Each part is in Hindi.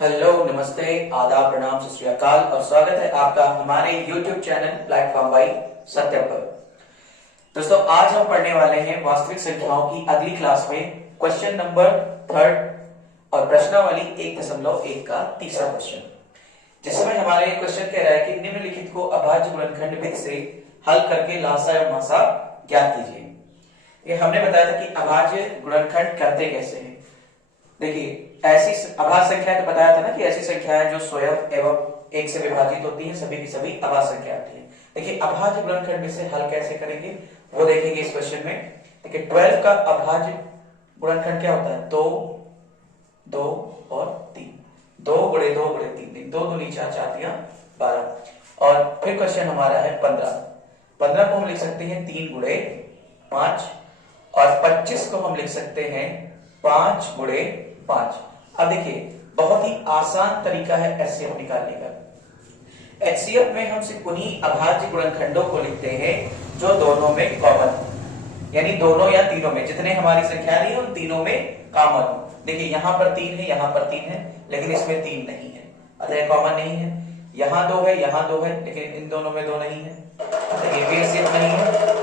हेलो, नमस्ते, आदाब, प्रणाम, सत श्री अकाल और स्वागत है आपका हमारे YouTube चैनल प्लेटफॉर्म बाई सत्यम पर। दोस्तों, आज हम पढ़ने वाले हैं वास्तविक संख्याओं की अगली क्लास में क्वेश्चन नंबर 3 और प्रश्नावली 1.1 का तीसरा क्वेश्चन, जिसमें हमारे क्वेश्चन कह रहा है कि निम्नलिखित को अभाज्य गुणनखंड विधि से हल करके लासा एवं मासा ज्ञात कीजिए। ये हमने बताया था कि अभाज्य गुणनखंड करते कैसे हैं। देखिए, ऐसी अभाज्य संख्या तो बताया था ना कि ऐसी संख्याएं जो स्वयं एवं एक से विभाजित होती हैं, सभी की सभी अभाज्य संख्या आती है। देखिए, अभाज्य गुणनखंड में से हल कैसे करेंगे वो देखेंगे इस क्वेश्चन में। देखिए, 12 का अभाज्य गुणनखंड क्या होता है? 2, 2 और 3। 2 गुणे 2 गुणे 3, 2 दूनी 4, 4 तिया 12। और फिर क्वेश्चन हमारा है 15। 15 को हम लिख सकते हैं 3 गुणे 5 और 25 को हम लिख सकते हैं 5 गुणे 5। अब देखिए, बहुत ही आसान तरीका है एचसीएफ निकालने का। एचसीएफ में हम सिर्फ उन्हीं अभाज्य गुणनखंडों को लिखते हैं जो दोनों में कॉमन हो, यानी दोनों या तीनों में जितने हमारी संख्या नहीं है उन तीनों में कॉमन हो। देखिए, यहां पर 3 है, यहां पर 3 है, लेकिन इसमें 3 नहीं है, अतः कॉमन नहीं है। यहां 2 है, यहां 2 है, लेकिन इन दोनों में 2 नहीं है, अतः ये भी एचसीएफ नहीं है।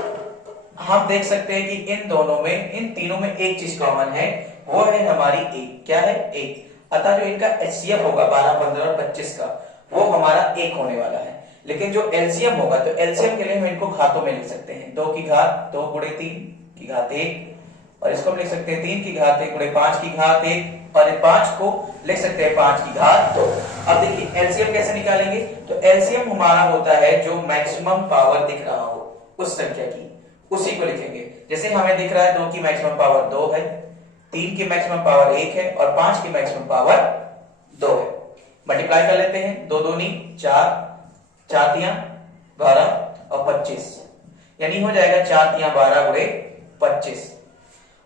हम देख सकते हैं कि इन दोनों में, इन तीनों में एक चीज कॉमन है, वो है हमारी एक। क्या है? एक। अतः जो इनका एचसीएफ होगा 12, 15 और 25 का, वो हमारा एक होने वाला है। लेकिन जो एलसीएम होगा, तो एलसीएम के लिए हम इनको घातों में लिख सकते हैं। 2 की घात 2 गुणे 3 की घात 1, और इसको हम लिख सकते हैं 3 की घात 1 गुणे 5 की घात 1, और 5 को लिख सकते हैं 5 की घात 2। अब देखिए, एलसीएम कैसे निकालेंगे? तो एलसीएम हमारा होता है जो मैक्सिमम पावर दिख रहा हो उस संख्या की, उसी को लिखेंगे। जैसे हमें दिख रहा है 2 की मैक्सिमम पावर 2 है, 3 की मैक्सिमम पावर 1 है और 5 की मैक्सिमम पावर 2 है। मल्टीप्लाई कर लेते हैं। 2 दूनी 4, 4 तिया 12 और 25, यानी हो जाएगा 4 तिया 12 गुणे 25।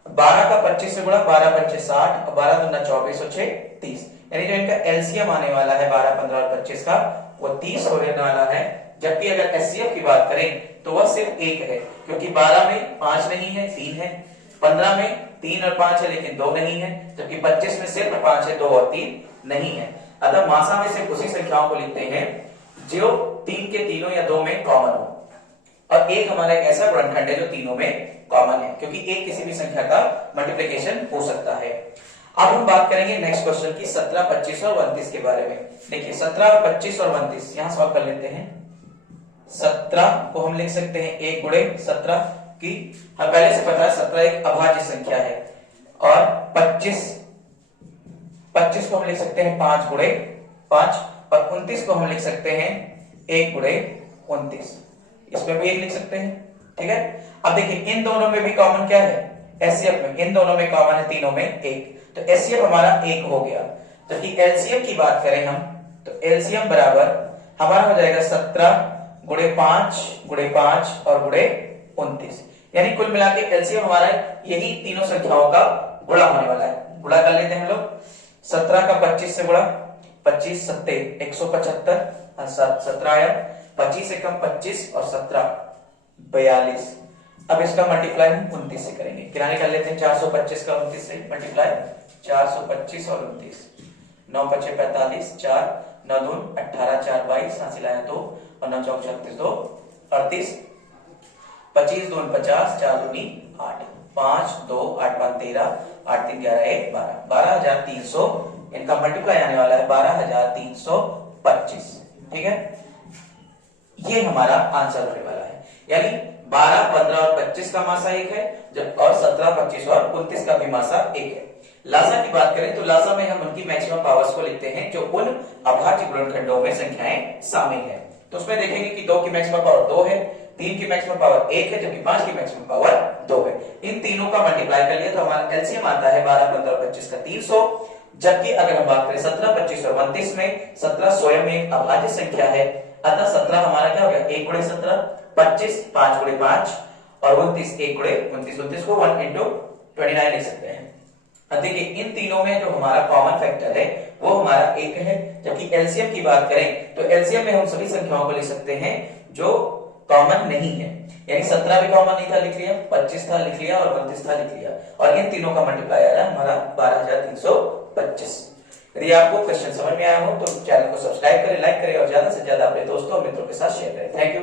12 का 25 से गुणा, 12 पंचे 60 और 12 दूना 24 और 6 30, यानी जो इनका एलसीएम आने वाला है 12, 15 और 25 का, वो 30 होने वाला है। जबकि अगर एचसीएफ की बात करें तो वह सिर्फ 1 है, क्योंकि 12 में 5 नहीं है, 3 है। 15 में 3 और 5 है, लेकिन 2 नहीं है। जबकि 25 में सिर्फ 5 है, 2 और 3 नहीं है। अतः मासा में सिर्फ उसी संख्याओं को लिखते हैं जो 3 के तीनों या 2 में कॉमन हो, और एक हमारा एक ऐसा गुणनखंड है जो तीनों में कॉमन है, क्योंकि एक किसी भी संख्या का मल्टीप्लिकेशन हो सकता है। अब हम बात करेंगे नेक्स्ट क्वेश्चन की 17, 25 और 29 के बारे में। देखिए, 17, 25 और 29 यहां सॉल्व कर लेते हैं। 17 को हम लिख सकते हैं 1 गुणे 17 की, हम पहले से पता है 17 एक अभाज्य संख्या है। और 25 को हम लिख सकते हैं 5 गुणे 5, और 29 को हम लिख सकते हैं 1 गुणे 29। इसमें भी 1 लिख सकते हैं। ठीक है। अब देखिए, इन दोनों में भी कॉमन क्या है? एचसीएफ में इन दोनों में कॉमन है तीनों में 1, तो एचसीएफ हमारा 1 हो गया। जबकि एलसीएम की बात करें हम, तो एलसीएम बराबर हमारा हो जाएगा 17 गुणे 5 गुणे 5 और गुणे 29, यानी कुल मिला के एलसीएम हमारा यही तीनों संख्याओं का गुणा होने वाला है। गुणा कर लेते हैं हम लोग। 17 का 25 से गुणा, 25 सत्ते 175, 17 आया। 25 से कम 25 और 17 42। अब इसका मल्टीप्लाई हम 29 से करेंगे। किराने कर लेते हैं 425 का 29 से मल्टीप्लाई, 425 और 29, 9 5 45, 4 9 2 18, 4 22, हासिल आया 2 और 9 4 36, 2 38, 25 2 50, 4 दूनी 8, 5 2 8 5 13, 8 3 11 1 12, 12,300 इनका मल्टीप्लाई आने वाला है 12,325। ठीक है, ये हमारा आंसर होने वाला है। यानी 12, 15 और 25 का मासा 1 है, जब और 17, 25 और 29 का भी मासा 1 है। लासा की बात करें तो लासा में हम उनकी मैक्सिमम पावर्स को लिखते हैं जो उन अभाज्य गुणनखंडों में संख्याएं शामिल है। तो उसमें देखेंगे कि 2 की मैक्सिमम पावर 2 है, 3 की मैक्सिमम पावर 1 है, जबकि 5 की मैक्सिमम पावर 2 है। इन तीनों का मल्टीप्लाई कर लिया तो हमारा एलसीएम आता है 12, 15 और 25 का 300। जबकि अगर हम बात करें 17, 25 और 29 में, 17 स्वयं में एक अभाज्य संख्या है, अतः 17 हमारा क्या हो गया? 1 गुणे 17, 25 5 गुणे 5 और 29 1 गुणे 29। 29 को 1 into 29 लिख सकते हैं। अब देखिए, इन तीनों में जो हमारा कॉमन फैक्टर है वो हमारा 1 है। जबकि एलसीएम की बात करें तो एलसीएम में हम सभी संख्याओं को लिख सकते हैं जो कॉमन नहीं है, यानी 17 भी कॉमन नहीं था, लिख लिया, 25 था लिख लिया और 29 था लिख लिया, और इन तीनों का मल्टीप्लाई आ रहा है हमारा 12,325। यदि आपको क्वेश्चन समझ में आया हो तो चैनल को सब्सक्राइब करें, लाइक करें और ज्यादा से ज्यादा अपने दोस्तों और मित्रों के साथ शेयर करें। Thank you.